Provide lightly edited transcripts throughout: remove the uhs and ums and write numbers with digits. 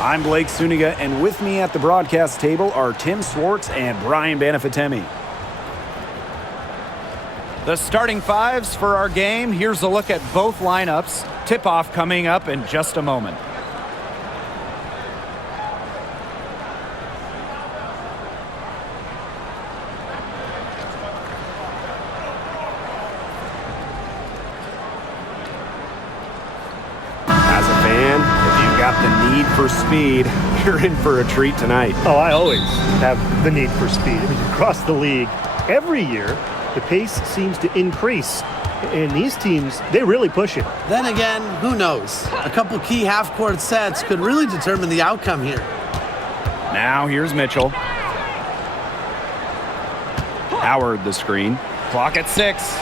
I'm Blake Suniga, and with me at the broadcast table are Tim Swartz and Brian Banafitemi. The starting fives for our game. Here's a look at both lineups. Tip-off coming up in just a moment. As a fan, if you've got the need for speed, you're in for a treat tonight. Oh, I always have the need for speed. I mean, across the league, every year, the pace seems to increase. And these teams, they really push it. Then again, who knows? A couple key half-court sets could really determine the outcome here. Now here's Mitchell. Howard the screen. Clock at 6.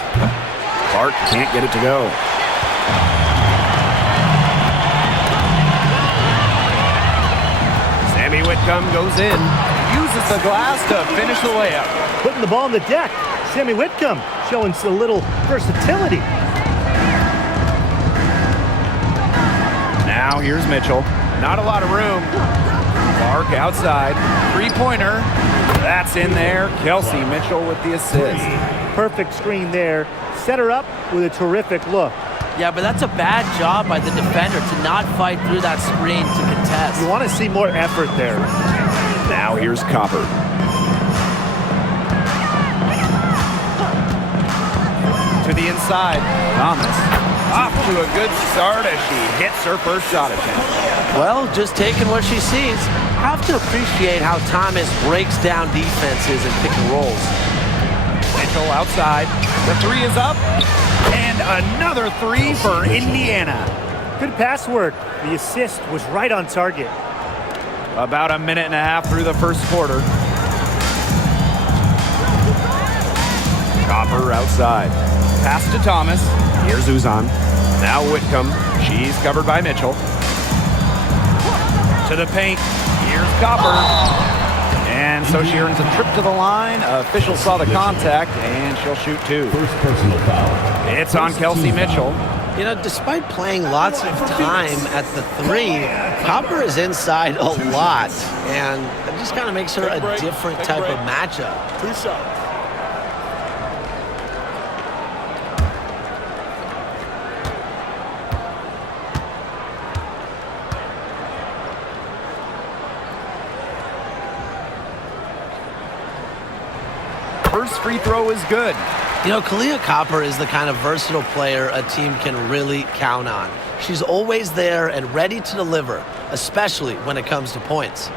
Clark can't get it to go. Sammy Whitcomb goes in. Uses the glass to finish the layup. Putting the ball on the deck. Sammy Whitcomb showing a little versatility. Now here's Mitchell. Not a lot of room. Clark outside. Three-pointer. That's in there. Kelsey Mitchell with the assist. Perfect screen there. Set her up with a terrific look. Yeah, but that's a bad job by the defender to not fight through that screen to contest. You want to see more effort there. Now here's Copper. To the inside. Thomas off to a good start as she hits her first shot attempt. Well, just taking what she sees. Have to appreciate how Thomas breaks down defenses and pick and rolls. Mitchell outside. The three is up. And another three for Indiana. Good pass work. The assist was right on target. About a minute and a half through the first quarter. Copper outside. Pass to Thomas. Here's Uzan. Now Whitcomb. She's covered by Mitchell. To the paint. Here's Copper. And so she earns a trip to the line. Officials saw the contact, and she'll shoot 2. First personal foul. It's on Kelsey Mitchell. You know, despite playing lots of time at the 3, Copper is inside a lot. And it just kind of makes her a different type of matchup. 2 shots. First free throw is good. You know, Kahleah Copper is the kind of versatile player a team can really count on. She's always there and ready to deliver, especially when it comes to points.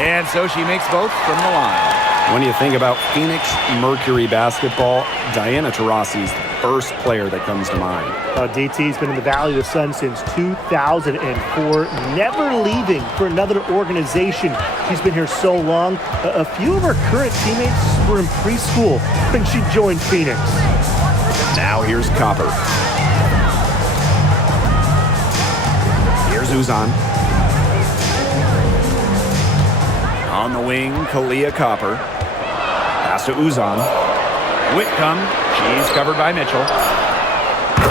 And so she makes both from the line. When you think about Phoenix Mercury basketball, Diana Taurasi's the first player that comes to mind. DT's been in the Valley of the Sun since 2004, never leaving for another organization. She's been here so long. A few of her current teammates were in preschool when she joined Phoenix. Now here's Copper. Here's Uzan. On the wing, Kahleah Copper. Pass to Uzan. Whitcomb, she's covered by Mitchell.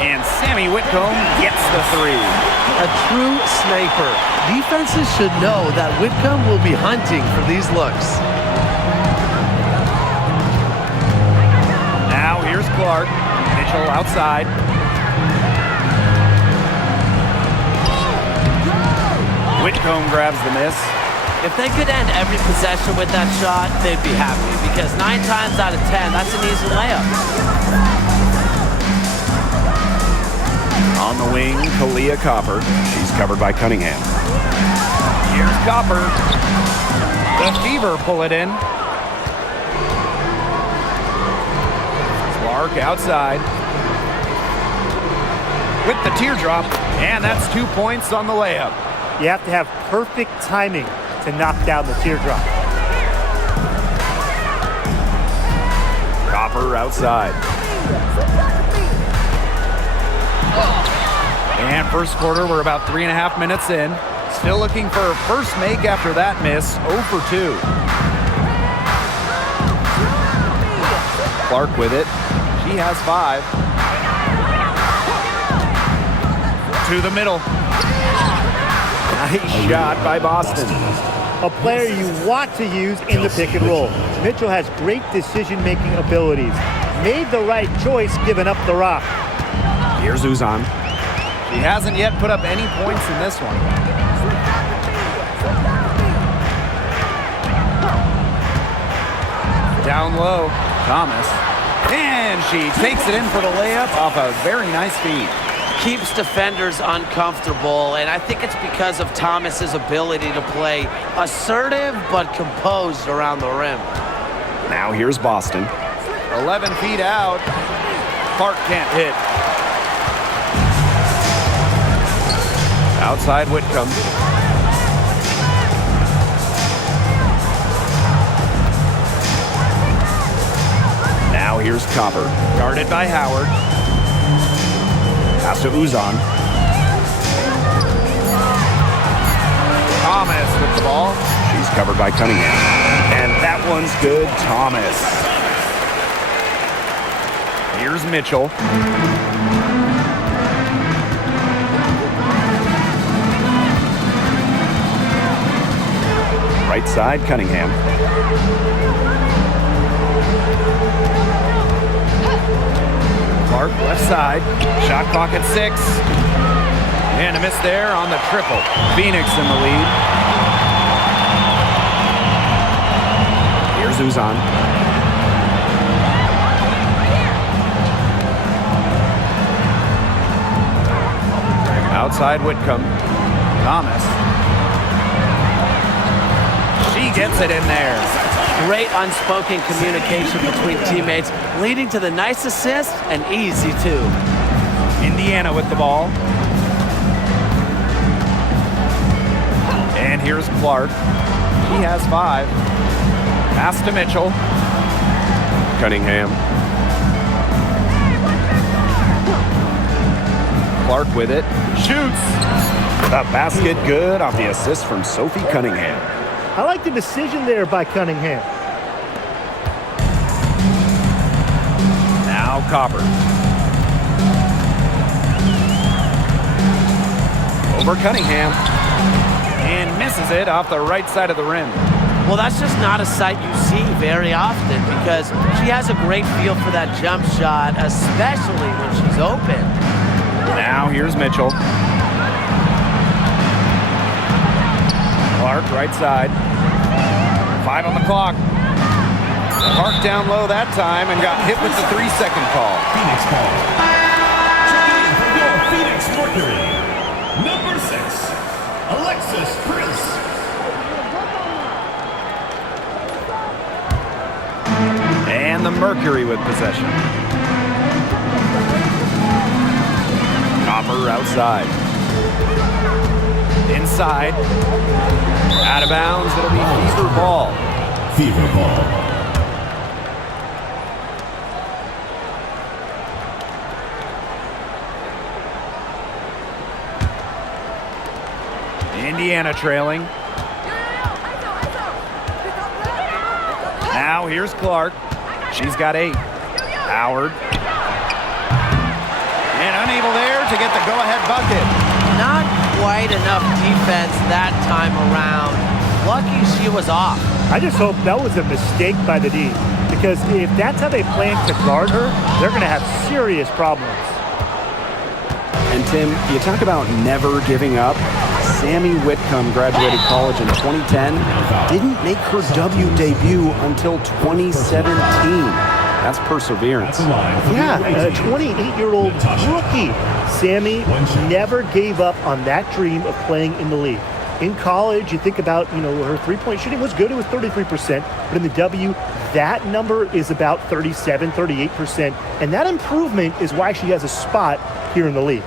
And Sammy Whitcomb gets the 3. A true sniper. Defenses should know that Whitcomb will be hunting for these looks. Now here's Clark. Mitchell outside. Whitcomb grabs the miss. If they could end every possession with that shot, they'd be happy because 9 times out of 10, that's an easy layup. On the wing, Kahleah Copper. She's covered by Cunningham. Here's Copper. The Fever pull it in. Clark outside. With the teardrop, and that's 2 points on the layup. You have to have perfect timing to knock down the teardrop. Copper outside. And first quarter, we're about 3.5 minutes in. Still looking for her first make after that miss. 0 for 2. Clark with it. She has 5. To the middle. Nice shot by Boston. A player you want to use in the pick and roll. Mitchell has great decision-making abilities. Made the right choice giving up the rock. Here's Uzan. She hasn't yet put up any points in this one. Down low, Thomas. And she takes it in for the layup off a very nice feed. Keeps defenders uncomfortable, and I think it's because of Thomas's ability to play assertive but composed around the rim. Now here's Boston. 11 feet out. Clark can't hit. Outside Whitcomb. Now here's Copper. Guarded by Howard. Pass to Uzan. Thomas with the ball. She's covered by Cunningham. And that one's good, Thomas. Here's Mitchell. Right side, Cunningham. Clark left side. Shot clock at 6. And a miss there on the triple. Phoenix in the lead. Here's Uzan. Outside Whitcomb. Thomas. She gets it in there. Great unspoken communication between teammates, leading to the nice assist and easy two. Indiana with the ball. And here's Clark. He has 5. Pass to Mitchell. Cunningham. Clark with it. Shoots. The basket good off the assist from Sophie Cunningham. I like the decision there by Cunningham. Now Copper. Over Cunningham. And misses it off the right side of the rim. Well, that's just not a sight you see very often because she has a great feel for that jump shot, especially when she's open. Now here's Mitchell. Clark, right side. 5 on the clock. Clark down low that time and got hit with the 3-second call. Phoenix ball. Checking in for your Phoenix Mercury. Number 6, Alexis Chris. And the Mercury with possession. Copper outside. Inside. Out of bounds. It'll be Fever ball. Fever ball. Indiana trailing. Now here's Clark. She's got 8. Howard. And unable there to get the go-ahead bucket. Not quite enough defense that time around. Lucky she was off. I just hope that was a mistake by the D, because if that's how they plan to guard her, they're going to have serious problems. And Tim, you talk about never giving up. Sammy Whitcomb graduated college in 2010. Didn't make her W debut until 2017. That's perseverance. Yeah, a 28-year-old rookie. Sammy never gave up on that dream of playing in the league. In college, you think about, her three-point shooting was good. It was 33%. But in the W, that number is about 37, 38%. And that improvement is why she has a spot here in the league.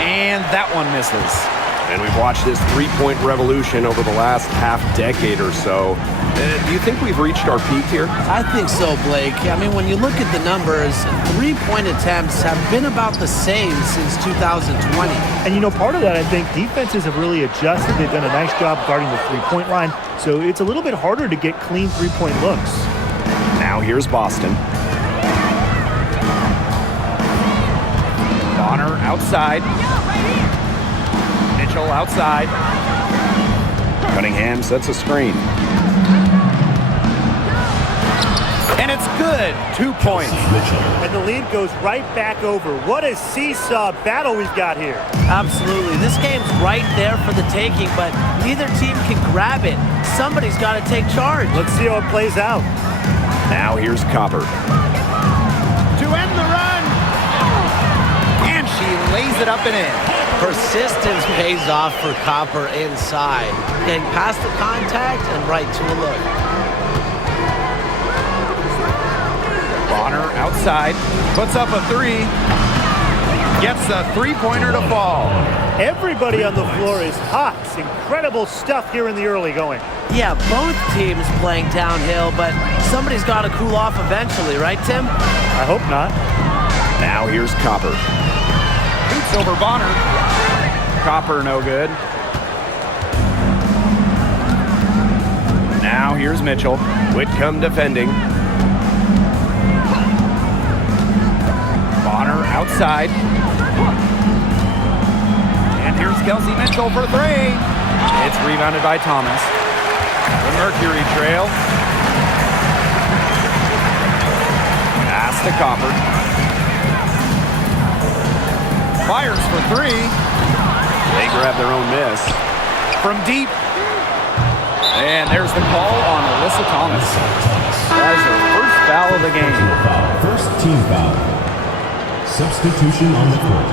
And that one misses. And we've watched this three-point revolution over the last half-decade or so. Do you think we've reached our peak here? I think so, Blake. I mean, when you look at the numbers, three-point attempts have been about the same since 2020. And, you know, part of that, I think, defenses have really adjusted. They've done a nice job guarding the three-point line, so it's a little bit harder to get clean three-point looks. Now here's Boston. Bonner outside. Mitchell outside. Cunningham sets a screen. And it's good. 2 points. And the lead goes right back over. What a seesaw battle we've got here. Absolutely. This game's right there for the taking, but neither team can grab it. Somebody's got to take charge. Let's see how it plays out. Now here's Copper. To end the run. And she lays it up and in. Persistence pays off for Copper inside. Getting past the contact and right to a look. Bonner outside. Puts up a three. Gets a three-pointer to fall. Everybody on the floor is hot. It's incredible stuff here in the early going. Yeah, both teams playing downhill, but somebody's got to cool off eventually, right, Tim? I hope not. Now here's Copper. Boots over Bonner. Copper no good. Now here's Mitchell. Whitcomb defending. Bonner outside. And here's Kelsey Mitchell for three. It's rebounded by Thomas. The Mercury trail. Pass to Copper. Fires for three. They grab their own miss. From deep. And there's the call on Alyssa Thomas. That is her first foul of the game. First team foul. Substitution on the court.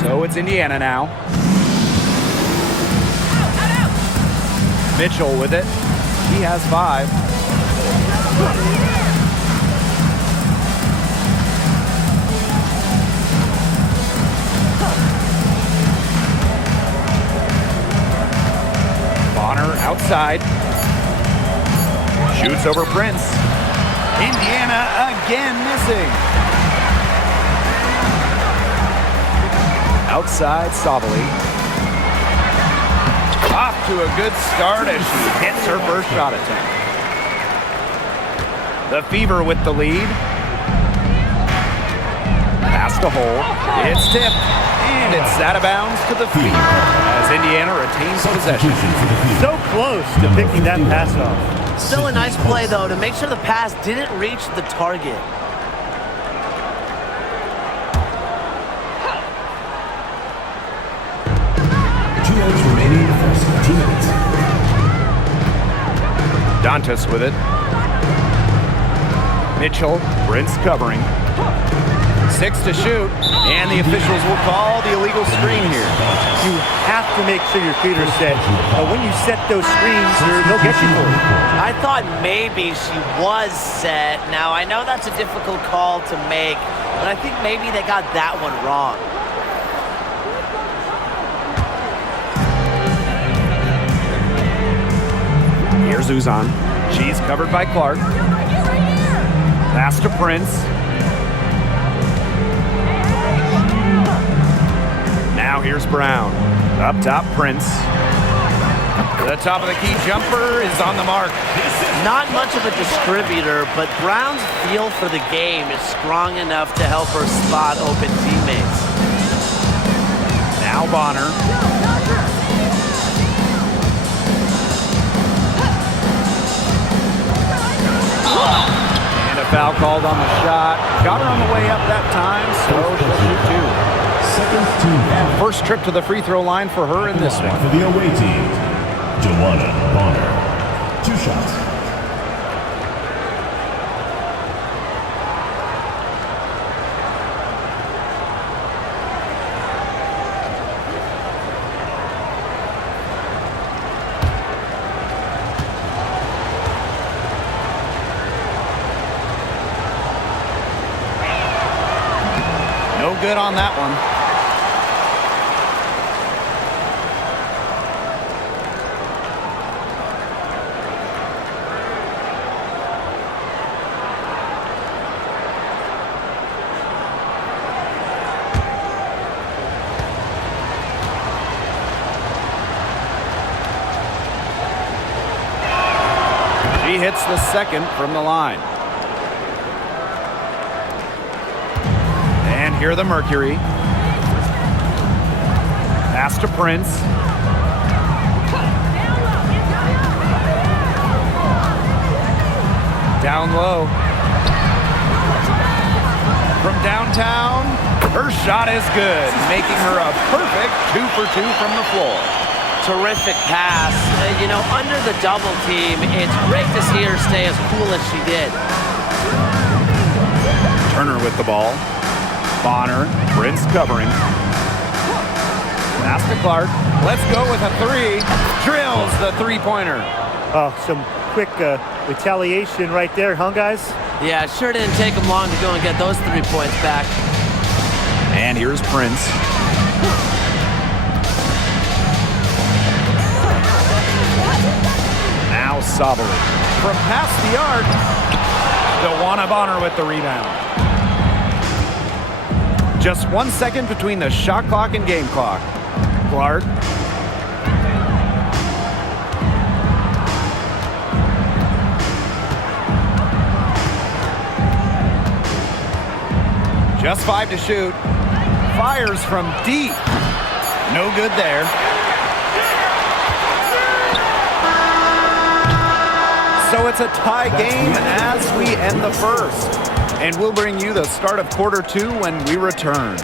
So it's Indiana now. Mitchell with it. He has 5. Bonner outside. Shoots over Prince. Indiana again missing. Outside Sabali. Off to a good start as she hits her first shot attempt. The Fever with the lead. Pass to Hole. It's tipped. And it's out of bounds to the Fever as Indiana retains possession. So close to picking that pass off. Still a nice play, though, to make sure the pass didn't reach the target. 2 minutes remaining, first 2 minutes. Dantas with it. Mitchell, Prince covering. 6 to shoot, and the officials will call the illegal screen here. You have to make sure your feet are set. But when you set those screens, they'll get you for it. I thought maybe she was set. Now, I know that's a difficult call to make, but I think maybe they got that one wrong. Here's Uzan. She's covered by Clark. Pass to Prince. Now here's Brown. Up top, Prince. The top of the key jumper is on the mark. Not much of a distributor, but Brown's feel for the game is strong enough to help her spot open teammates. Now Bonner. And a foul called on the shot. Got her on the way up that time, so she'll shoot 2. Second team foul. First trip to the free throw line for her in this one. For the away team, Joanna Bonner. 2 shots. No good on that one. She hits the second from the line. And here the Mercury. Pass to Prince. Down low. From downtown, her shot is good, making her a perfect 2 for 2 from the floor. Terrific pass. You know, under the double team, it's great to see her stay as cool as she did. Turner with the ball. Bonner, Prince covering. Pass to Clark. Let's go with a three. Drills the three-pointer. Oh, some quick retaliation right there, huh, guys? Yeah, it sure didn't take them long to go and get those 3 points back. And here's Prince. Now Sabali. From past the arc, DeWanna Bonner with the rebound. Just 1 second between the shot clock and game clock. Clark. Just 5 to shoot. Fires from deep. No good there. So it's a tie game as we end the first. And we'll bring you the start of quarter 2 when we return.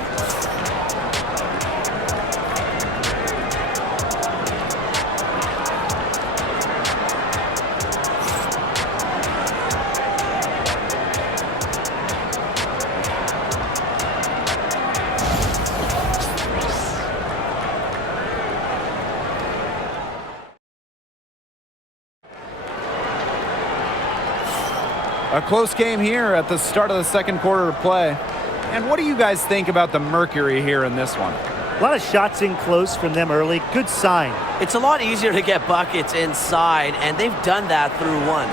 A close game here at the start of the second quarter of play. And what do you guys think about the Mercury here in this one? A lot of shots in close from them early. Good sign. It's a lot easier to get buckets inside, and they've done that through one.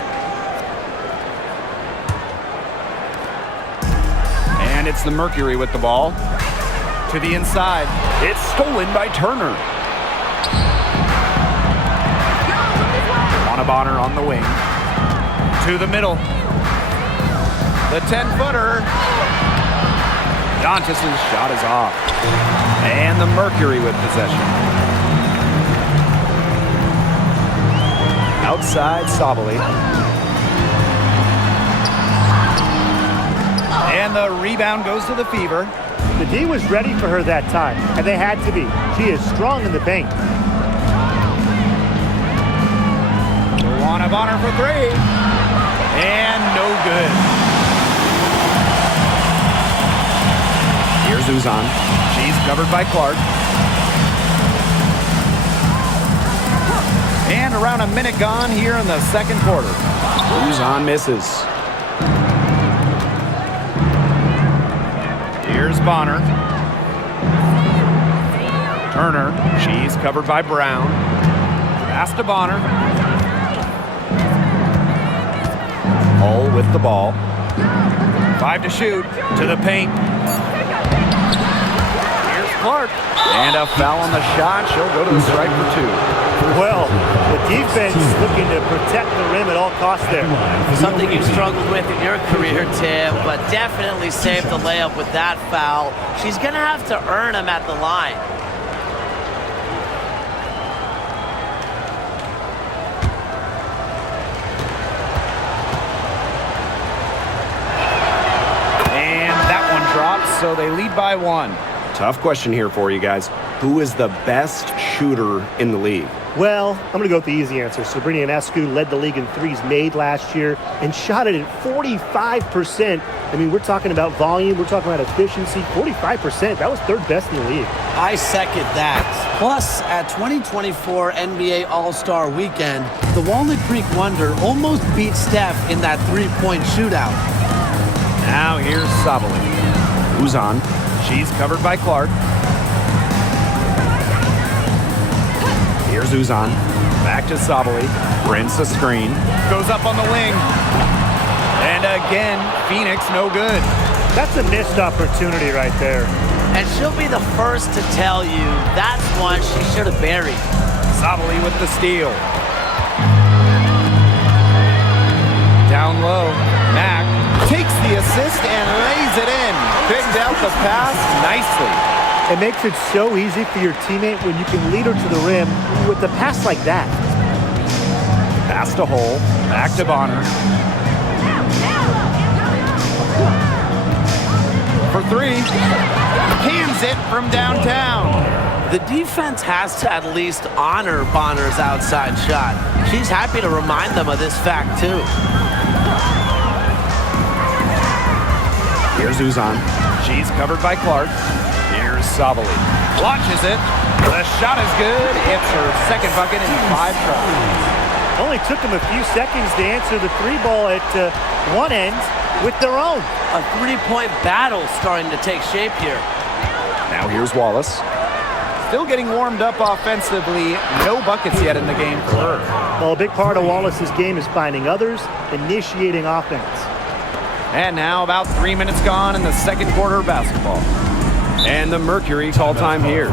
And it's the Mercury with the ball. To the inside. It's stolen by Turner. DeWanna Bonner on the wing. To the middle. The 10-footer. Doncic's shot is off. And the Mercury with possession. Outside Sabali. And the rebound goes to the Fever. The D was ready for her that time, and they had to be. She is strong in the paint. DeWanna Bonner for three. And no good. Here's Uzan. She's covered by Clark. And around a minute gone here in the second quarter. Uzan misses. Here's Bonner. Turner. She's covered by Brown. Pass to Bonner. Hull with the ball. 5 to shoot. To the paint. Clark. And a foul on the shot. She'll go to the strike for 2. Well, the defense looking to protect the rim at all costs there. Something you've struggled with in your career, Tim, but definitely saved the layup with that foul. She's going to have to earn him at the line. And that one drops, so they lead by 1. Tough question here for you guys. Who is the best shooter in the league? Well, I'm going to go with the easy answer. Sabrina Ionescu led the league in threes made last year and shot it at 45%. I mean, we're talking about volume. We're talking about efficiency. 45%. That was third best in the league. I second that. Plus, at 2024 NBA All-Star Weekend, the Walnut Creek Wonder almost beat Steph in that three-point shootout. Now here's Sabali. Uzan. She's covered by Clark. Here's Uzan. Back to Sabali. Prince a screen. Goes up on the wing. And again, Phoenix no good. That's a missed opportunity right there. And she'll be the first to tell you that's one she should have buried. Sabali with the steal. Down low. Mack takes the assist and lays it in. Picked out the pass nicely. It makes it so easy for your teammate when you can lead her to the rim with a pass like that. Pass to Hole. Back to Bonner. For three. Cans it from downtown. The defense has to at least honor Bonner's outside shot. She's happy to remind them of this fact, too. Here's Uzan. She's covered by Clark. Here's Sabali. Launches it. The shot is good. It's her second bucket in 5 tries. Only took them a few seconds to answer the three ball at one end with their own. A three-point battle starting to take shape here. Now here's Wallace. Still getting warmed up offensively. No buckets yet in the game for her. Well, a big part of Wallace's game is finding others, initiating offense. And now about 3 minutes gone in the second quarter of basketball. And the Mercury call time here.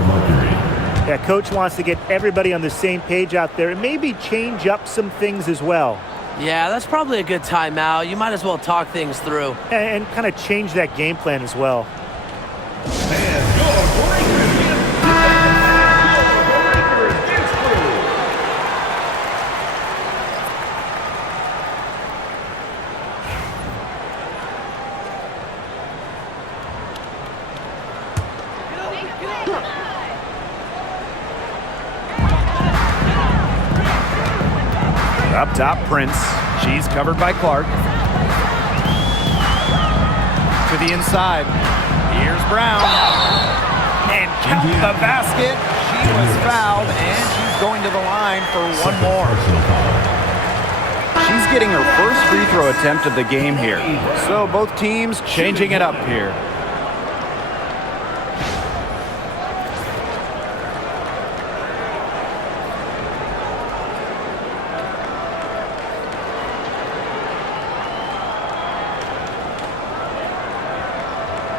Yeah, coach wants to get everybody on the same page out there and maybe change up some things as well. Yeah, that's probably a good timeout. You might as well talk things through. And kind of change that game plan as well. And your Lakers dance crew. Up top, Prince. She's covered by Clark. To the inside. Here's Brown. And count the basket. She was fouled, and she's going to the line for one more. She's getting her first free throw attempt of the game here. So both teams changing it up here.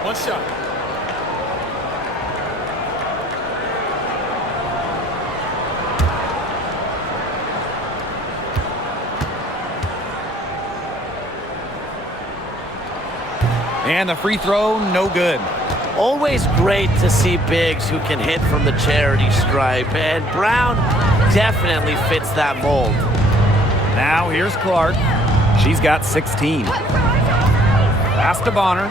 One shot. And the free throw, no good. Always great to see bigs who can hit from the charity stripe, and Brown definitely fits that mold. Now here's Clark. She's got 16. Pass to Bonner.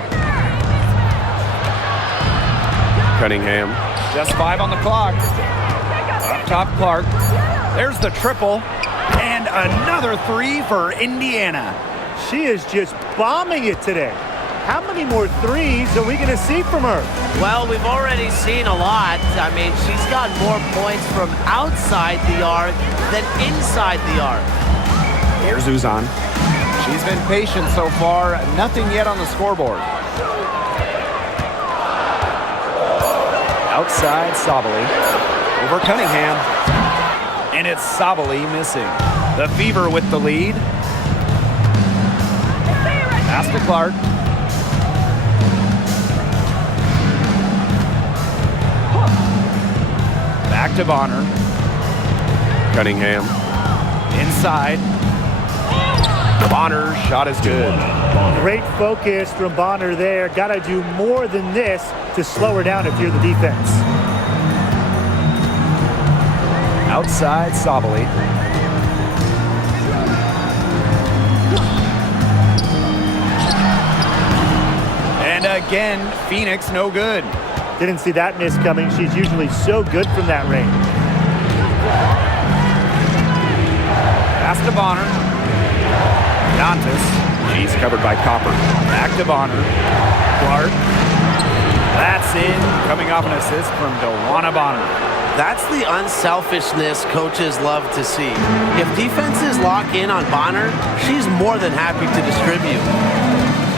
Cunningham. Just 5 on the clock. Up top, Clark. There's the triple. And another 3 for Indiana. She is just bombing it today. How many more threes are we going to see from her? Well, we've already seen a lot. I mean, she's got more points from outside the arc than inside the arc. Here's Uzan. She's been patient so far. Nothing yet on the scoreboard. Outside, Sabali. Over Cunningham. And it's Sabali missing. The Fever with the lead. Pass to Clark. Back to Bonner. Cunningham. Inside. Bonner's shot is good. Great focus from Bonner there. Got to do more than this to slow her down if you're the defense. Outside, Sabali. And again, Phoenix no good. Didn't see that miss coming. She's usually so good from that range. Pass to Bonner. Dantas. She's covered by Copper. Back to Bonner. Clark. That's in. Coming off an assist from DeWanna Bonner. That's the unselfishness coaches love to see. If defenses lock in on Bonner, she's more than happy to distribute.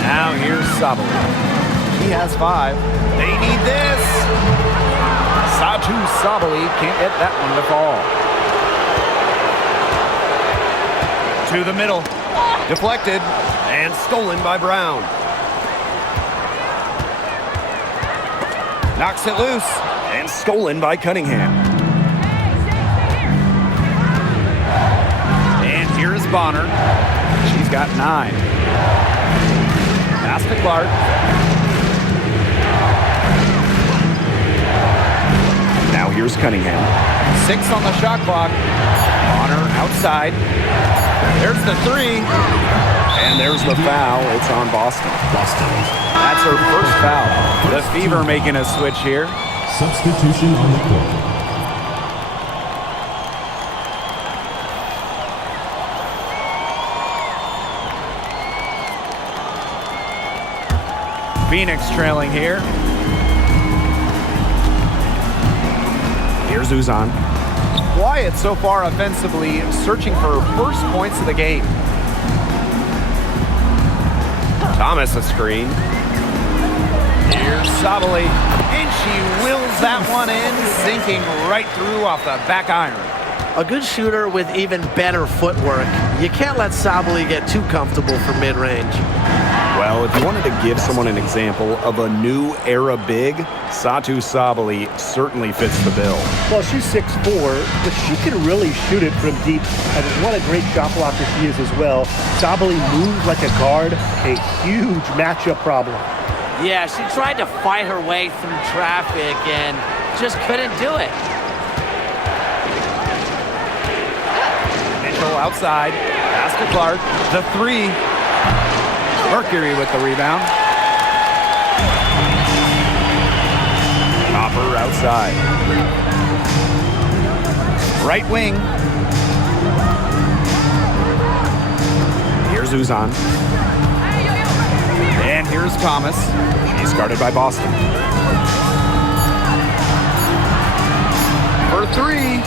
Now here's Sabali. He has 5. They need this. Satu Sabali can't get that one to fall. To the middle. Deflected and stolen by Brown. Knocks it loose and stolen by Cunningham. And here is Bonner. She's got 9. Pass to Clark. Now here's Cunningham. 6 on the shot clock. Bonner outside. There's the 3. And there's the foul. It's on Boston. That's her first foul. The Fever making a switch here. Substitution on the court. Phoenix trailing here. Here's Uzan. Quiet so far offensively, searching for first points of the game. Thomas a screen. Here's Sabali, and she wills that one in, sinking right through off the back iron. A good shooter with even better footwork. You can't let Sabali get too comfortable for mid-range. Well, if you wanted to give someone an example of a new era big, Satu Sabali certainly fits the bill. Well, she's 6'4", but she can really shoot it from deep. And what a great shot blocker she is as well. Sabali moves like a guard, a huge matchup problem. Yeah, she tried to fight her way through traffic and just couldn't do it. Mitchell outside. Pass to Clark. The 3. Mercury with the rebound. Copper outside. Right wing. Here's Uzan. And here's Thomas. He's guarded by Boston. For 3.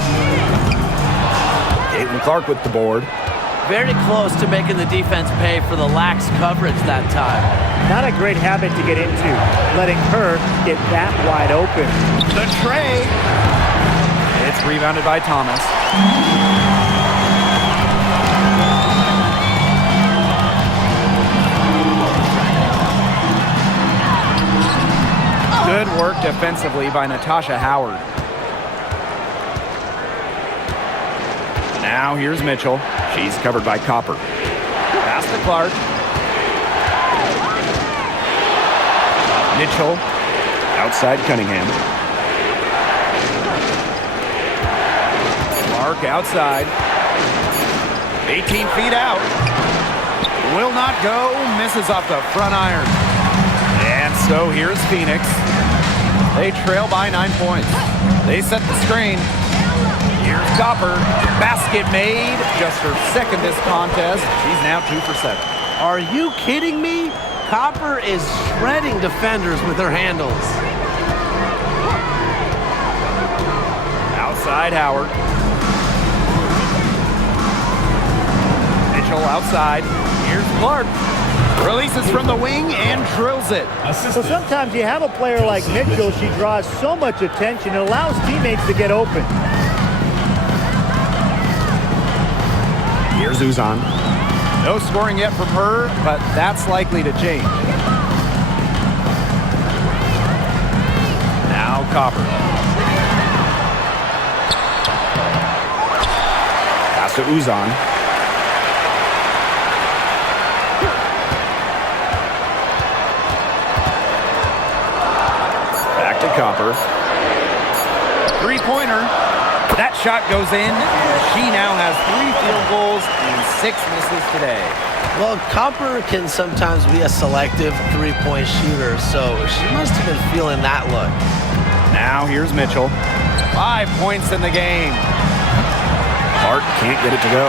Caitlin Clark with the board. Very close to making the defense pay for the lax coverage that time. Not a great habit to get into, letting her get that wide open. The tray. It's rebounded by Thomas. Good work defensively by Natasha Howard. Now here's Mitchell. She's covered by Copper. Pass to Clark. Mitchell. Outside Cunningham. Clark outside. 18 feet out. Will not go. Misses off the front iron. And so here's Phoenix. They trail by 9 points. They set the screen. Here's Copper. Basket made. Just her second this contest. She's now 2 for 7. Are you kidding me? Copper is shredding defenders with her handles. Outside Howard. Mitchell outside. Here's Clark. Releases from the wing and drills it. So sometimes you have a player like Mitchell, she draws so much attention, it allows teammates to get open. Here's Uzan. No scoring yet from her, but that's likely to change. Now Copper. Pass to Uzan. Back to Copper. Three-pointer. That shot goes in. She now has 3 field goals and 6 misses today. Well, Copper can sometimes be a selective three-point shooter, so she must have been feeling that look. Now here's Mitchell. 5 points in the game. Clark can't get it to go.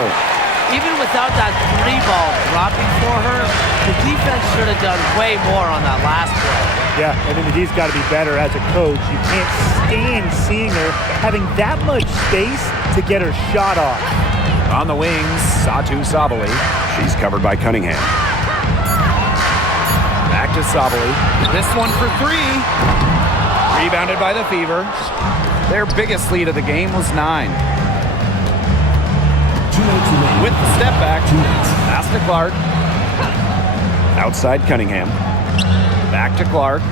Even without that 3 ball dropping for her, the defense should have done way more on that last play. Yeah, I mean, he's got to be better as a coach. You can't stand seeing her having that much space to get her shot off. On the wings, Satu Sabali. She's covered by Cunningham. Back back to Sabali. This one for three. Rebounded by the Fever. Their biggest lead of the game was 9. With the step back, pass to Clark. Outside Cunningham. Back to Clark.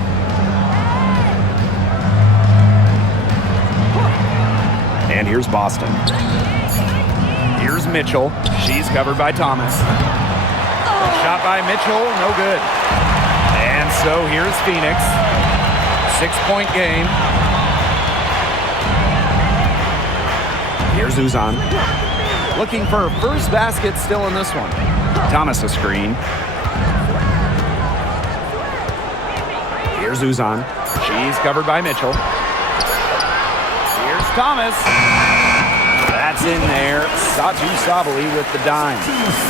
And here's Boston. Here's Mitchell. She's covered by Thomas. Shot by Mitchell, no good. And so here's Phoenix. 6-point game. Here's Uzan. Looking for her first basket still in this one. Thomas a screen. Here's Uzan. She's covered by Mitchell. Here's Thomas. That's in there. Satu Sabali with the dime.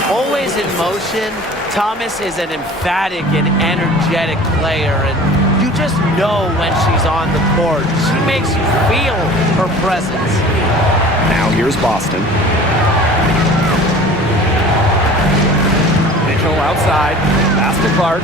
Always in motion. Thomas is an emphatic and energetic player, and you just know when she's on the court. She makes you feel her presence. Now here's Boston. Mitchell outside. Pass to Clark.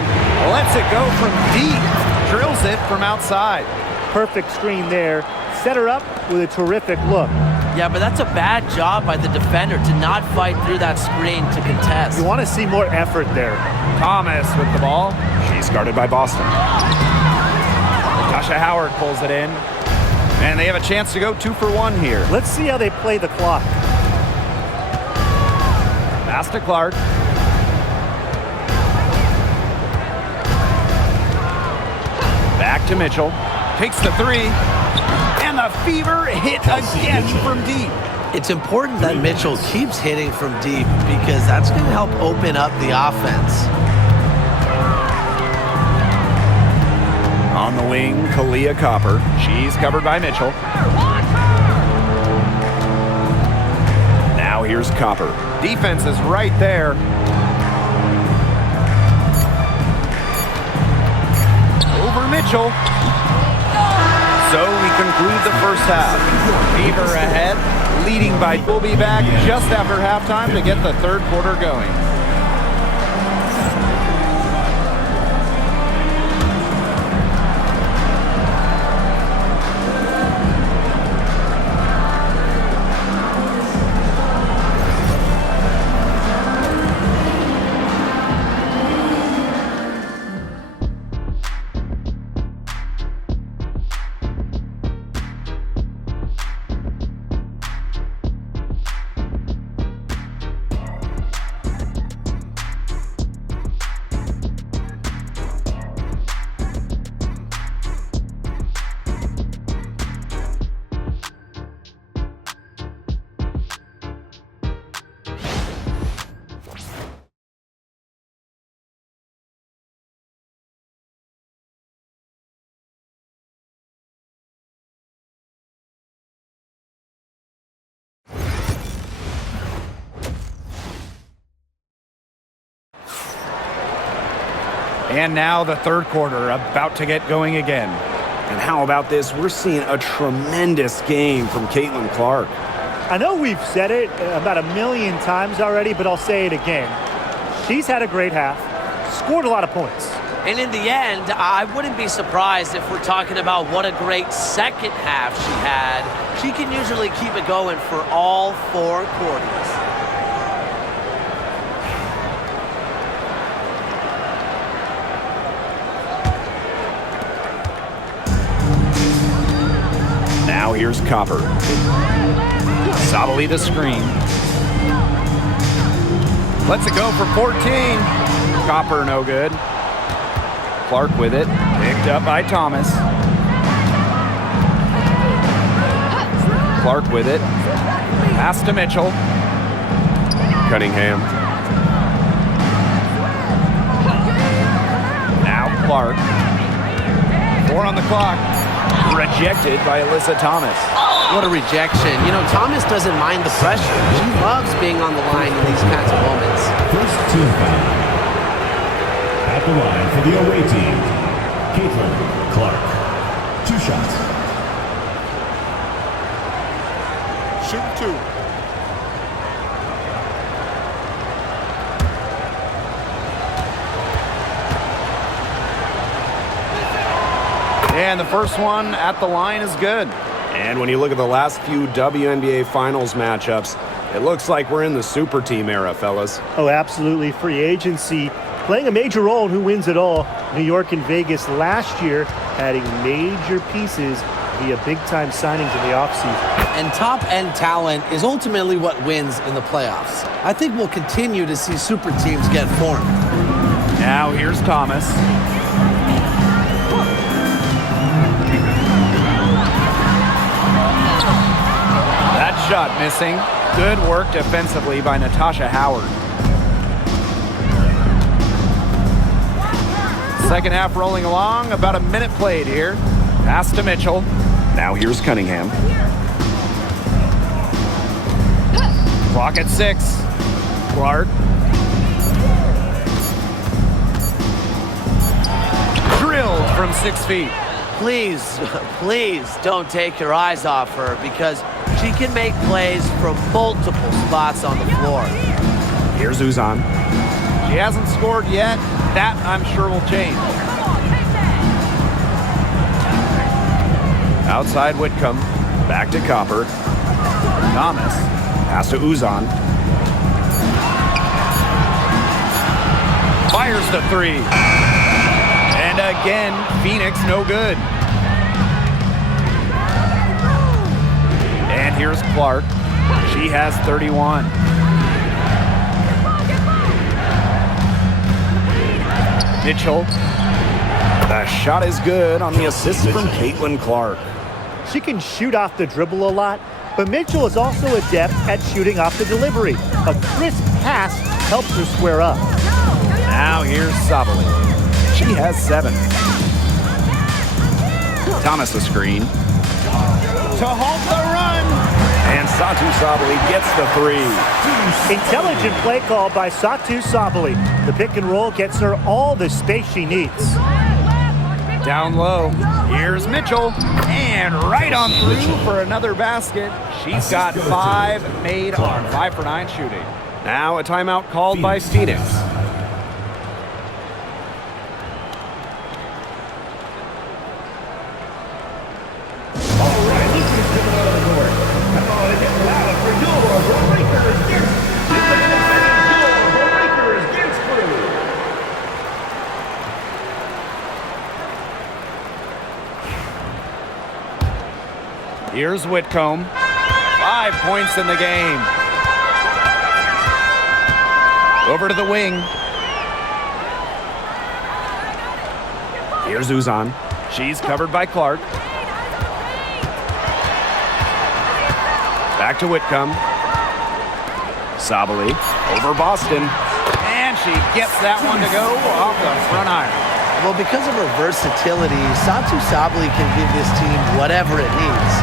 Lets it go from deep. Drills it from outside. Perfect screen there. Set her up with a terrific look. Yeah, but that's a bad job by the defender to not fight through that screen to contest. You want to see more effort there. Thomas with the ball. She's guarded by Boston. Tasha Howard pulls it in. And they have a chance to go 2 for 1 here. Let's see how they play the clock. Pass to Clark. Back to Mitchell. Takes the 3. And the Fever hit again from deep. It's important that Mitchell keeps hitting from deep because that's going to help open up the offense. On the wing, Kalia Copper. She's covered by Mitchell. Now here's Copper. Defense is right there. Over Mitchell. So we conclude the first half. Fever ahead, leading by. We'll be back just after halftime to get the third quarter going. And now the third quarter about to get going again. And how about this? We're seeing a tremendous game from Caitlin Clark. I know we've said it about 1,000,000 times already, but I'll say it again. She's had a great half, scored a lot of points. And in the end, I wouldn't be surprised if we're talking about what a great second half she had. She can usually keep it going for all 4 quarters. Now here's Copper. Sabali the screen. Lets it go for 14. Copper no good. Clark with it. Picked up by Thomas. Clark with it. Pass to Mitchell. Cunningham. Now Clark. 4 on the clock. Rejected by Alyssa Thomas. What a rejection. You know, Thomas doesn't mind the pressure. She loves being on the line in these kinds of moments. First team foul. At the line for the away team, Caitlin Clark. 2 shots. Shoot 2. And the first one at the line is good. And when you look at the last few WNBA Finals matchups, it looks like we're in the super team era, fellas. Oh, absolutely. Free agency playing a major role in who wins it all. New York and Vegas last year adding major pieces via big-time signings in the offseason. And top-end talent is ultimately what wins in the playoffs. I think we'll continue to see super teams get formed. Now here's Thomas. That shot missing. Good work defensively by Natasha Howard. Second half rolling along. About a minute played here. Pass to Mitchell. Now here's Cunningham. Clock at 6. Clark. Drilled from 6 feet. Please, please don't take your eyes off her because she can make plays from multiple spots on the floor. Here's Uzan. She hasn't scored yet. That, I'm sure, will change. Outside Whitcomb. Back to Copper. Thomas. Pass to Uzan. Fires the 3. And again, Phoenix no good. And here's Clark. She has 31. Mitchell. The shot is good on the assist from Caitlin Clark. She can shoot off the dribble a lot, but Mitchell is also adept at shooting off the delivery. A crisp pass helps her square up. Now here's Sabali. She has 7. Thomas a screen. To halt the run. And Satu Sabali gets the 3. Intelligent play call by Satu Sabali. The pick and roll gets her all the space she needs. Down low. Here's Mitchell. And right on through for another basket. She's got 5 made on 5 for 9 shooting. Now a timeout called by Phoenix. Here's Whitcomb. 5 points in the game. Over to the wing. Here's Uzan. She's covered by Clark. Back to Whitcomb. Sabali over Boston. And she gets that one to go off the front iron. Well, because of her versatility, Satu Sabali can give this team whatever it needs.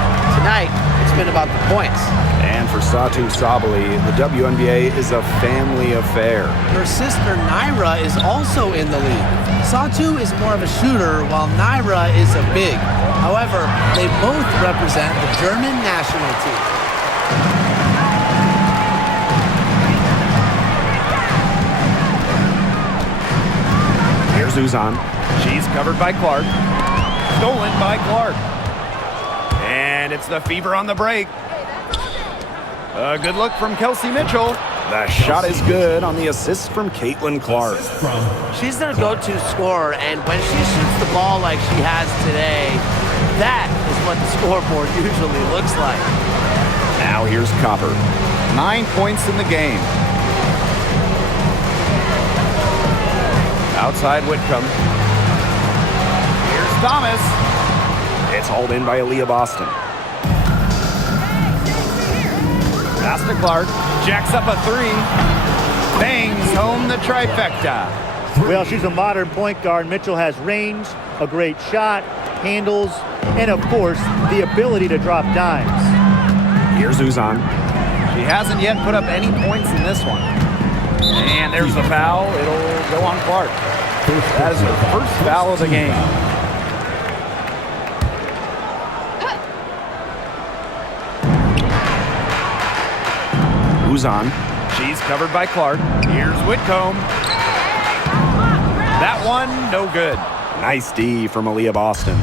Tonight, it's been about the points. And for Satu Sabali, the WNBA is a family affair. Her sister Naira is also in the league. Satu is more of a shooter, while Naira is a big. However, they both represent the German national team. Here's Uzan. She's covered by Clark. Stolen by Clark. And it's the Fever on the break. A good look from Kelsey Mitchell. The shot is good on the assist from Caitlin Clark. She's their go-to scorer, and when she shoots the ball like she has today, that is what the scoreboard usually looks like. Now here's Copper. 9 points in the game. Outside Whitcomb. Here's Thomas. It's hauled in by Aaliyah Boston. Pass to Clark. Jacks up a 3. Bangs home the trifecta. Well, she's a modern point guard. Mitchell has range, a great shot, handles, and of course, the ability to drop dimes. Here's Uzan. She hasn't yet put up any points in this one. And there's the foul. It'll go on Clark. That is her first foul of the game. Uzan. She's covered by Clark. Here's Whitcomb. That one, no good. Nice D from Aaliyah Boston.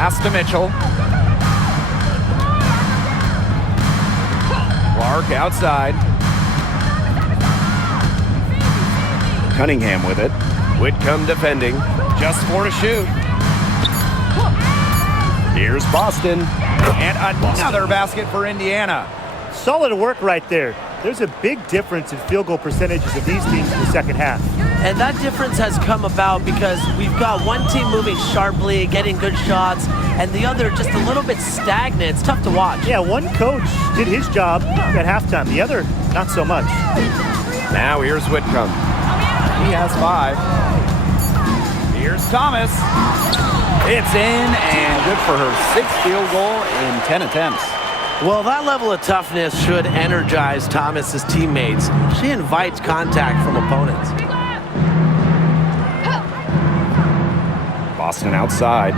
Pass to Mitchell. Clark outside. Cunningham with it. Whitcomb defending. Just 4 to shoot. Here's Boston. And another basket for Indiana. Solid work right there. There's a big difference in field goal percentages of these teams in the second half. And that difference has come about because we've got one team moving sharply, getting good shots, and the other just a little bit stagnant. It's tough to watch. Yeah, one coach did his job at halftime. The other, not so much. Now here's Whitcomb. He has 5. Here's Thomas. It's in and good for her 6th field goal in 10 attempts. Well, that level of toughness should energize Thomas's teammates. She invites contact from opponents. Boston outside.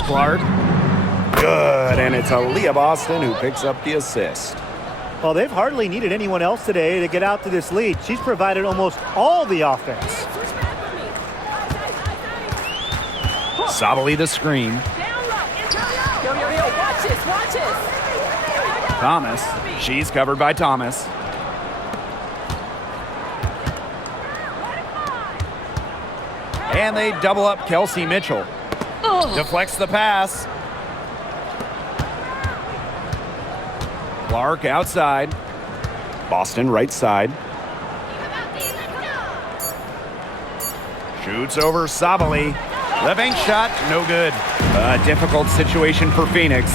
Clark. Good, and it's Aaliyah Boston who picks up the assist. Well, they've hardly needed anyone else today to get out to this lead. She's provided almost all the offense. Sabali the screen. Watch this. Thomas. She's covered by Thomas. And they double up Kelsey Mitchell. Deflects the pass. Clark outside. Boston right side. Shoots over Sabali. The bank shot, no good. A difficult situation for Phoenix.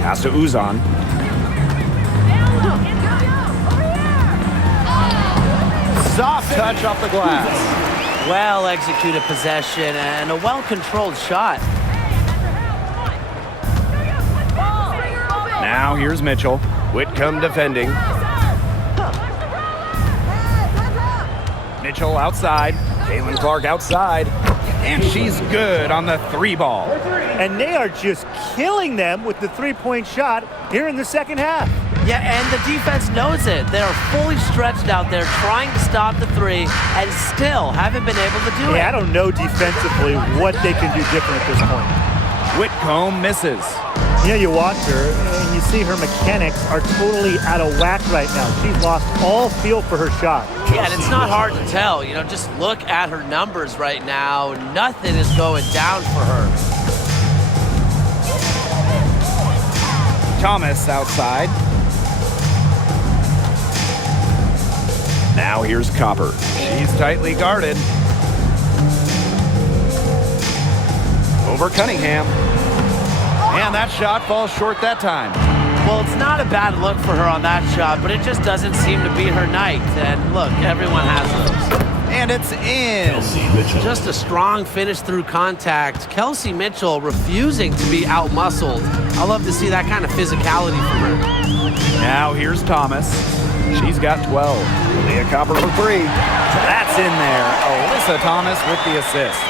Pass to Uzan. Soft touch off the glass. Well executed possession and a well-controlled shot. Now here's Mitchell. Whitcomb defending. Mitchell outside. Caitlin Clark outside. And she's good on the 3 ball. And they are just killing them with the three-point shot here in the second half. Yeah, and the defense knows it. They're fully stretched out there trying to stop the 3 and still haven't been able to do it. Yeah, I don't know defensively what they can do different at this point. Whitcomb misses. Yeah, you watch her and you see her mechanics are totally out of whack right now. She's lost all feel for her shot. Yeah, and it's not hard to tell. You know, just look at her numbers right now. Nothing is going down for her. Thomas outside. Now here's Copper. She's tightly guarded. Over Cunningham. And that shot falls short that time. Well, it's not a bad look for her on that shot, but it just doesn't seem to be her night. And look, everyone has those. And it's in. Just a strong finish through contact. Kelsey Mitchell refusing to be out-muscled. I love to see that kind of physicality from her. Now here's Thomas. She's got 12. Leah Copper for 3. That's in there. Alyssa Thomas with the assist.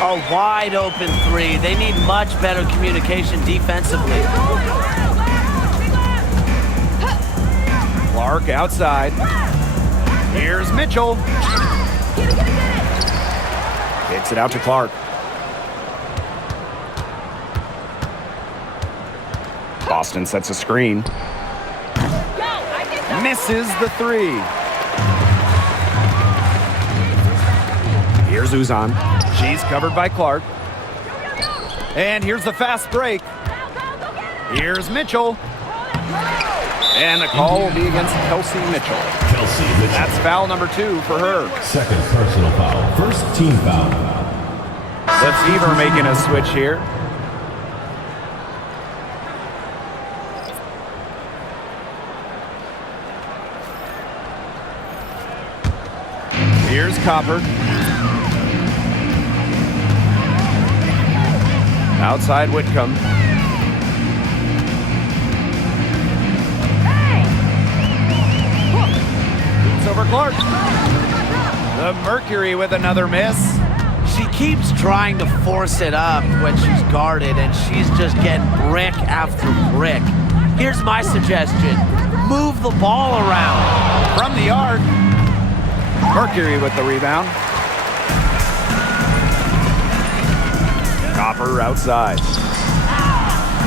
A wide open 3. They need much better communication defensively. Clark outside. Here's Mitchell. Kicks it out to Clark. Boston sets a screen. Misses the 3. Here's Uzan. She's covered by Clark. And here's the fast break. Here's Mitchell. And the call will be against Kelsey Mitchell. That's foul number 2 for her. Second personal foul. First team foul. The Fever making a switch here. Here's Copper. Outside Whitcomb. It's over Clark. The Mercury with another miss. She keeps trying to force it up when she's guarded, and she's just getting brick after brick. Here's my suggestion. Move the ball around. From the arc. Mercury with the rebound. Copper outside.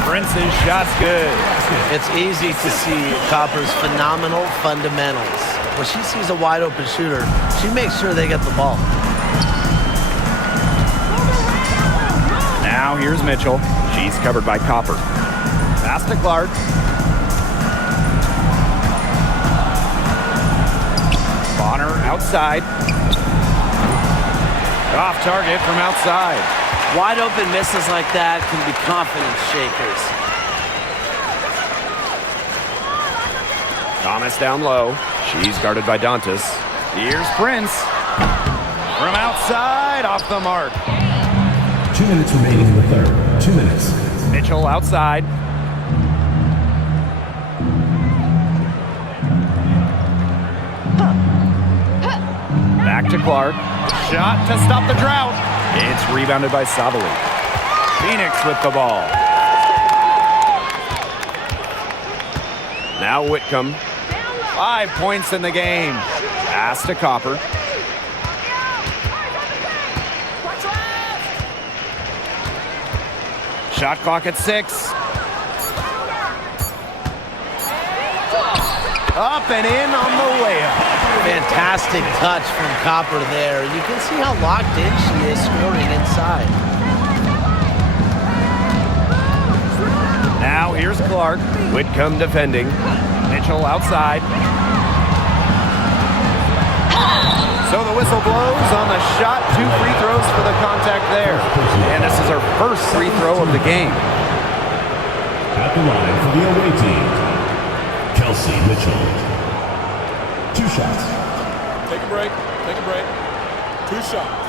Prince's shot's good. It's easy to see Copper's phenomenal fundamentals. When she sees a wide open shooter, she makes sure they get the ball. Now here's Mitchell. She's covered by Copper. Pass to Clark. Bonner outside. Off target from outside. Wide open misses like that can be confidence shakers. Thomas down low. She's guarded by Dantas. Here's Prince. From outside, off the mark. 2 minutes remaining in the third. 2 minutes. Mitchell outside. Back to Clark. Shot to stop the drought. It's rebounded by Sabali. Phoenix with the ball. Now Whitcomb. 5 points in the game. Pass to Copper. Shot clock at 6. Up and in on the layup. Fantastic touch from Copper there. You can see how locked in she is scoring inside. Now here's Clark. Whitcomb defending. Mitchell outside. So the whistle blows on the shot. 2 free throws for the contact there. And this is her first free throw of the game. At the line for the away team, Kelsey Mitchell. 2 shots. Take a break. Take a break. 2 shots.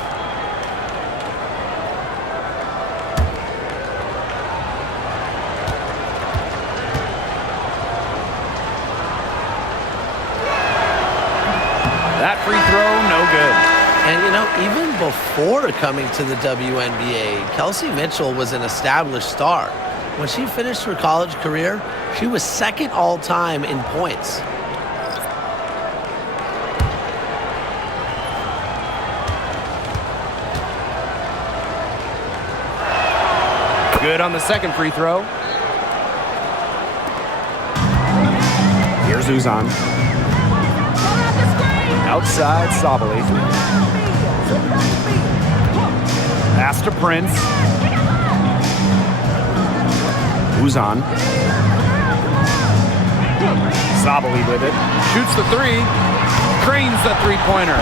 That free throw, no good. And, you know, even before coming to the WNBA, Kelsey Mitchell was an established star. When she finished her college career, she was second all-time in points. Good on the second free throw. Here's Uzan. Outside, Sabali. Pass to Prince. Uzan. Sabali with it. Shoots the 3. Cranes the three-pointer.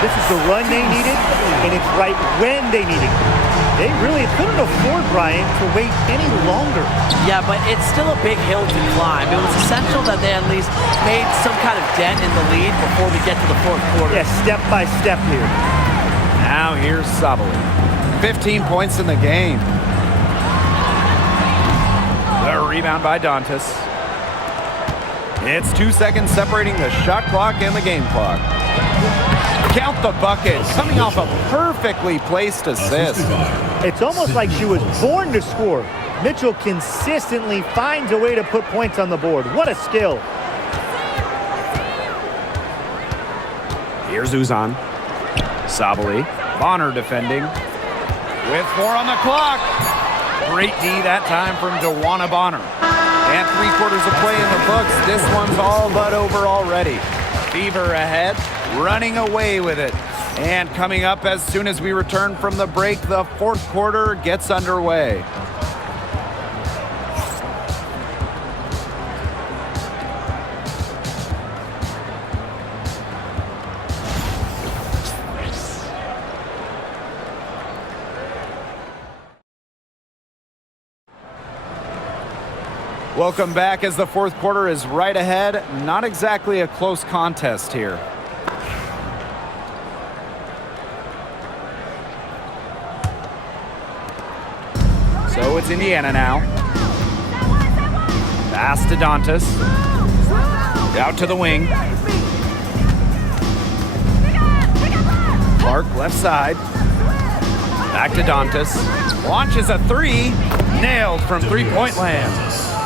This is the run they needed, and it's right when they needed it. They really couldn't afford, Brian, to wait any longer. Yeah, but it's still a big hill to climb. It was essential that they at least made some kind of dent in the lead before we get to the fourth quarter. Yeah, step by step here. Now here's Sabali. 15 points in the game. The rebound by Dantas. It's 2 seconds separating the shot clock and the game clock. Count the bucket, coming off a perfectly placed assist. It's almost like she was born to score. Mitchell consistently finds a way to put points on the board. What a skill. Here's Uzan. Sabali. Bonner defending. With 4 on the clock. Great D that time from DeWanna Bonner. And 3 quarters of play in the books. This one's all but over already. Fever ahead, running away with it. And coming up as soon as we return from the break, the fourth quarter gets underway. Welcome back as the fourth quarter is right ahead. Not exactly a close contest here. So it's Indiana now. Pass to Dantas. Out to the wing. Clark left side. Back to Dantas. Launches a 3. Nailed from three-point land.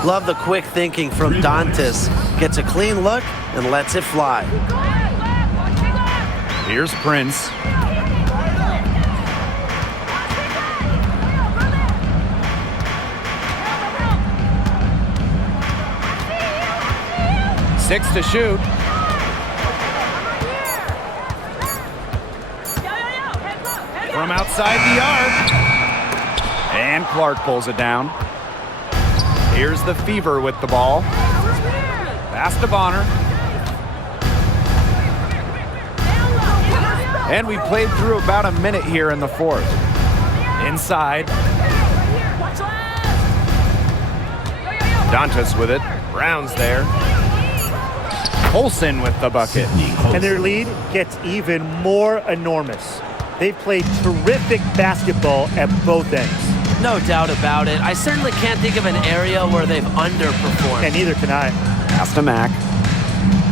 Love the quick thinking from Dantas. Gets a clean look and lets it fly. Here's Prince. 6 to shoot. From outside the arc. And Clark pulls it down. Here's the Fever with the ball. Pass to Bonner. And we played through about a minute here in the fourth. Inside. Dantas with it. Brown's there. Colson with the bucket. And their lead gets even more enormous. They've played terrific basketball at both ends. No doubt about it. I certainly can't think of an area where they've underperformed. And neither can I. Pass to Mac.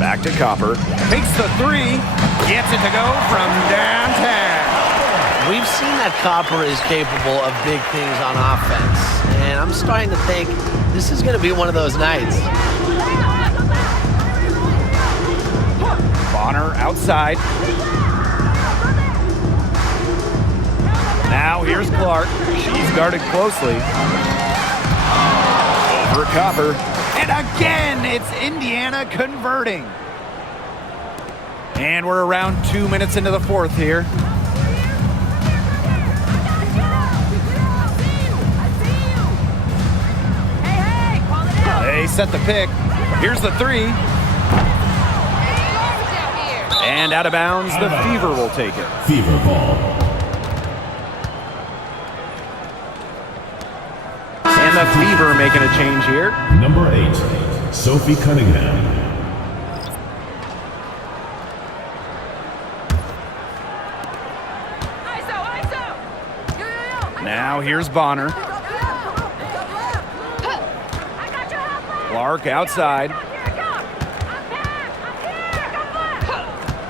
Back to Copper. Makes the three. Gets it to go from downtown. We've seen that Copper is capable of big things on offense. And I'm starting to think this is going to be one of those nights. Bonner outside. Now here's Clark. She's guarded closely. Over Copper. And again, it's Indiana converting. And we're around 2 minutes into the fourth here. They set the pick. Here's the three. And out of bounds, the Fever will take it. Fever ball. And the Fever making a change here. Number 8, Sophie Cunningham. Now here's Bonner. Clark outside.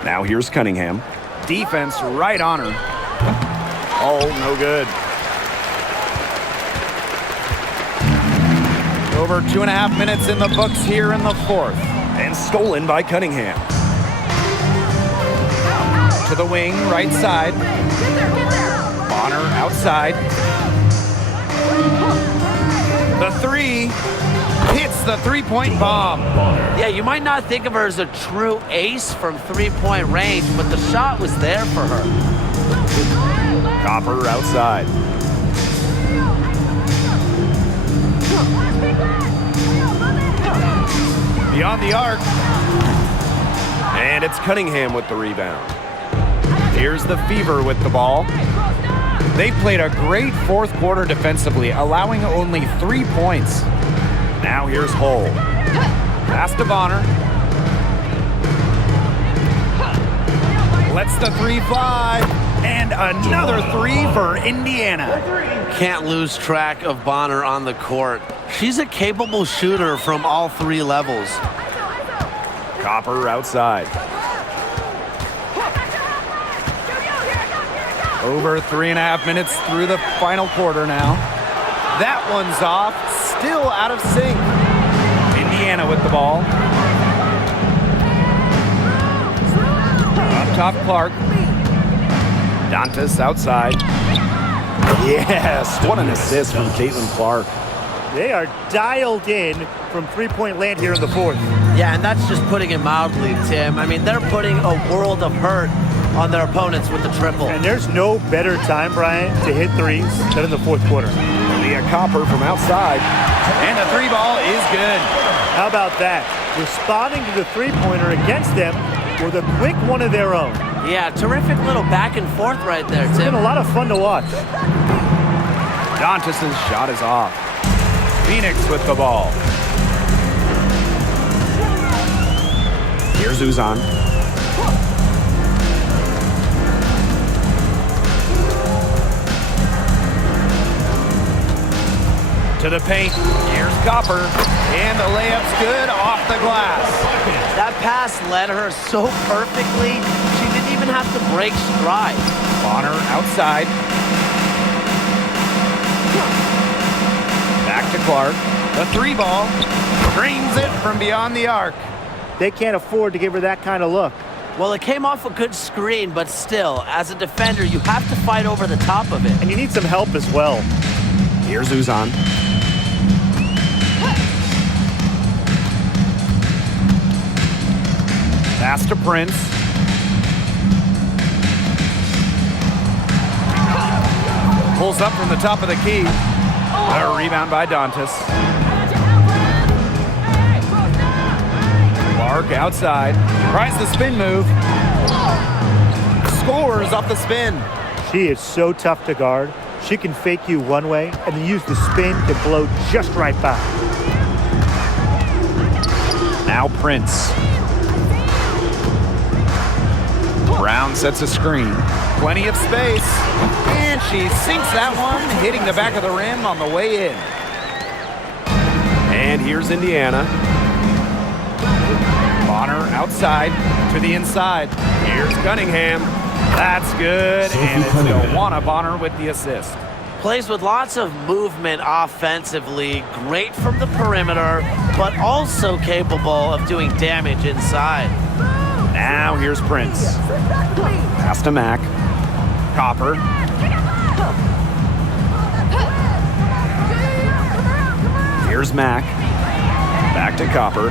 Now here's Cunningham. Defense right on her. Oh, no good. Over 2.5 minutes in the books here in the fourth. And stolen by Cunningham. To the wing, right side. Bonner outside. The three hits the three-point bomb. Yeah, you might not think of her as a true ace from three-point range, but the shot was there for her. Copper outside. Beyond the arc. And it's Cunningham with the rebound. Here's the Fever with the ball. They played a great fourth quarter defensively, allowing only 3 points. Now here's Hull. Pass to Bonner. Lets the three fly. And another three for Indiana. Can't lose track of Bonner on the court. She's a capable shooter from all 3 levels. Copper outside. Over 3.5 minutes through the final quarter now. That one's off, still out of sync. Indiana with the ball. Up top, Clark. Dantas outside. Yes, what an assist from Caitlin Clark. They are dialed in from three-point land here in the fourth. Yeah, and that's just putting it mildly, Tim. I mean, they're putting a world of hurt on their opponents with the triple. And there's no better time, Brian, to hit threes than in the fourth quarter. Leah Copper from outside. And the three ball is good. How about that? Responding to the three-pointer against them with a quick one of their own. Yeah, terrific little back and forth right there, It's been Tim. a lot of fun to watch. Dantas' shot is off. Phoenix with the ball. Here's Uzan. To the paint. Here's Copper. And the layup's good off the glass. That pass led her so perfectly, she didn't even have to break stride. Bonner outside. Back to Clark. The three ball. Drains it from beyond the arc. They can't afford to give her that kind of look. Well, it came off a good screen, but still, as a defender, you have to fight over the top of it. And you need some help as well. Here's Uzan. Pass to Prince. Pulls up from the top of the key. A rebound by Dantas. Clark outside. Tries the spin move. Scores off the spin. She is so tough to guard. She can fake you one way and then use the spin to blow just right by. Now Prince. Brown sets a screen. Plenty of space. And she sinks that one, hitting the back of the rim on the way in. And here's Indiana. Bonner outside to the inside. Here's Cunningham. That's good. And it's Joanna Bonner with the assist. Plays with lots of movement offensively, great from the perimeter, but also capable of doing damage inside. Now here's Prince. Pass to Mack. Copper. Here's Mack. Back to Copper.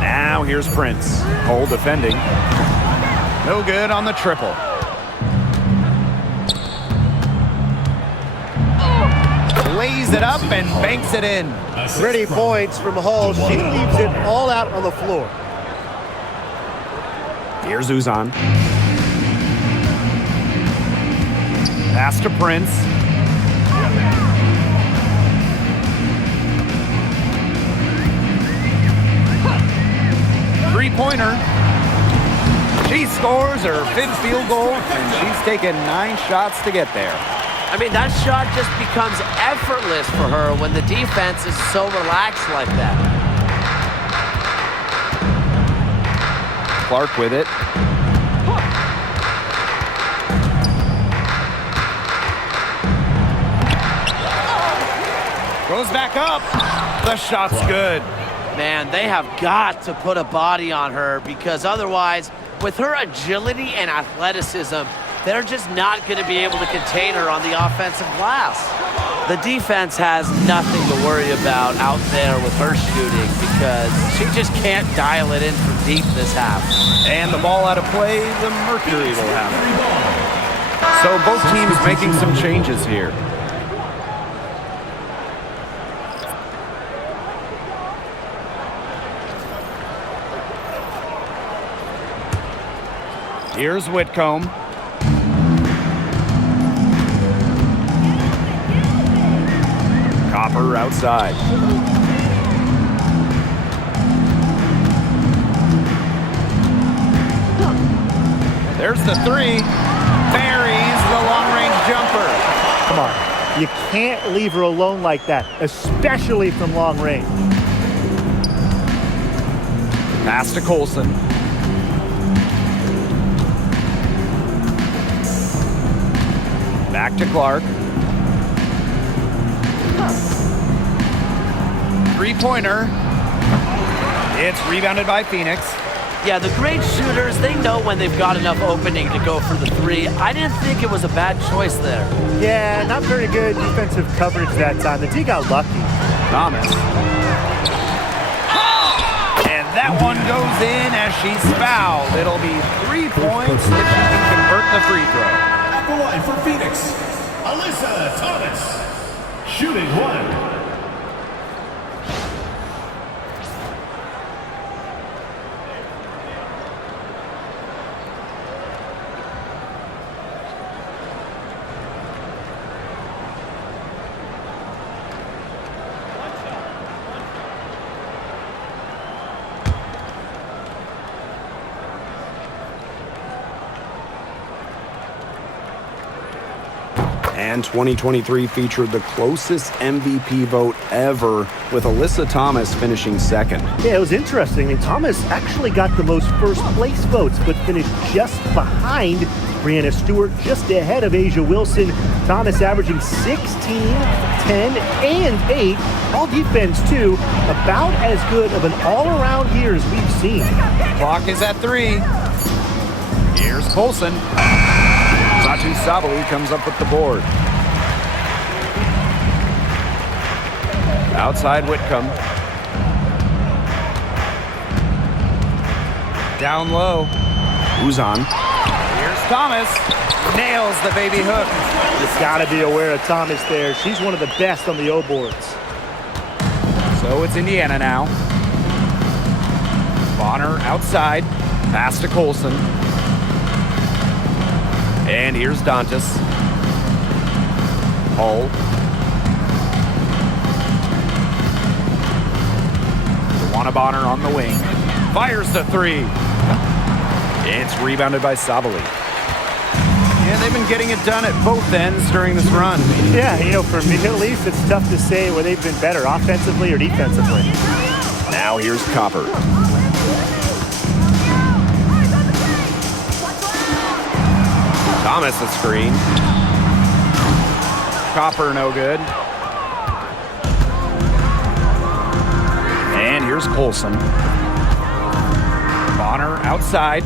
Now here's Prince. Cole defending. No good on the triple. Lays it up and banks it in. Pretty points from Hall. She leaves it all out on the floor. Here's Uzan. Pass to Prince. Three-pointer. She scores her fifth field goal, and she's taken 9 shots to get there. I mean, that shot just becomes effortless for her when the defense is so relaxed like that. Clark with it. Goes back up. The shot's good. Man, they have got to put a body on her because otherwise, with her agility and athleticism, they're just not going to be able to contain her on the offensive glass. The defense has nothing to worry about out there with her shooting because she just can't dial it in from deep this half. And the ball out of play, the Mercury will have it. So both teams making some changes here. Here's Whitcomb. Copper outside. There's the three. Buries the long-range jumper. Come on. You can't leave her alone like that, especially from long range. Pass to Colson. Back to Clark. Three-pointer. It's rebounded by Phoenix. Yeah, the great shooters, they know when they've got enough opening to go for the three. I didn't think it was a bad choice there. Yeah, not very good defensive coverage that time. The D got lucky. Thomas. And that one goes in as she's fouled. It'll be 3 points if she can convert the free throw. At the line for Phoenix, Alyssa Thomas, shooting 1. And 2023 featured the closest MVP vote ever, with Alyssa Thomas finishing second. Yeah, it was interesting. I mean, Thomas actually got the most first place votes, but finished just behind Brianna Stewart, just ahead of Asia Wilson. Thomas averaging 16, 10, and 8. All defense, too. About as good of an all-around year as we've seen. Clock is at 3. Here's Colson. Satu Sabali comes up with the board. Outside Whitcomb. Down low. Who's on? Here's Thomas. Nails the baby hook. Just got to be aware of Thomas there. She's one of the best on the O boards. So it's Indiana now. Bonner outside. Pass to Colson. And here's Dantas. Hull. Bonner on the wing. Fires the three. It's rebounded by Sabali. Yeah, they've been getting it done at both ends during this run. Yeah, you know, for me at least, it's tough to say where they've been better, offensively or defensively. Now here's Copper. Thomas a screen. Copper no good. And here's Colson. Bonner outside.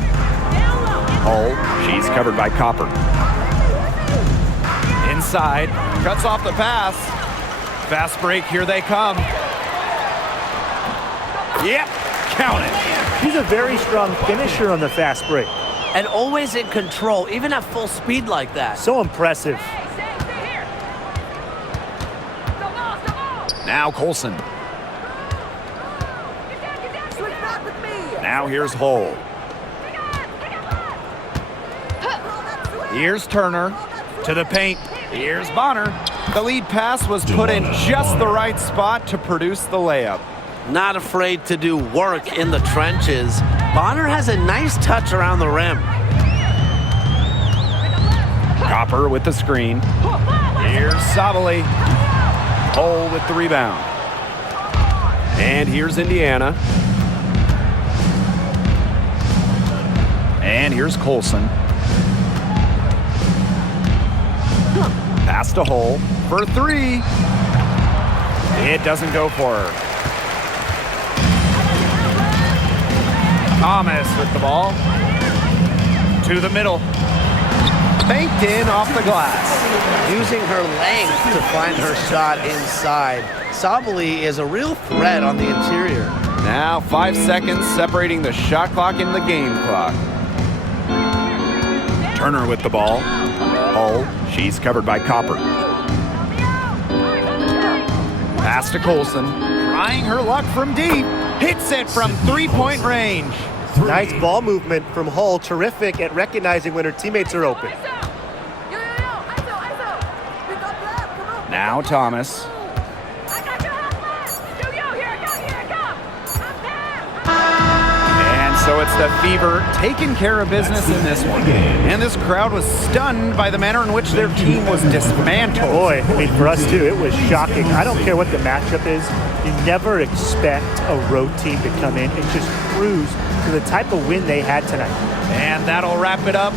Hull. She's covered by Copper. Inside. Cuts off the pass. Fast break. Here they come. Yep. Count it. He's a very strong finisher on the fast break. And always in control, even at full speed like that. So impressive. Now Colson. Now here's Hull. Here's Turner to the paint. Here's Bonner. The lead pass was put in just the right spot to produce the layup. Not afraid to do work in the trenches. Bonner has a nice touch around the rim. Copper with the screen. Here's Sabali. Hull with the rebound. And here's Indiana. And here's Colson. Pass to Hull for three. It doesn't go for her. Thomas with the ball. To the middle. Banked in off the glass. Using her length to find her shot inside. Sabali is a real threat on the interior. Now 5 seconds separating the shot clock and the game clock. Turner with the ball. Hull. She's covered by Copper. Pass to Colson. Trying her luck from deep. Hits it from three-point range. Nice ball movement from Hull. Terrific at recognizing when her teammates are open. Now Thomas. And so it's the Fever taking care of business in this one. And this crowd was stunned by the manner in which their team was dismantled. Boy, I mean, for us too, it was shocking. I don't care what the matchup is. You never expect a road team to come in and just cruise to the type of win they had tonight. And that'll wrap it up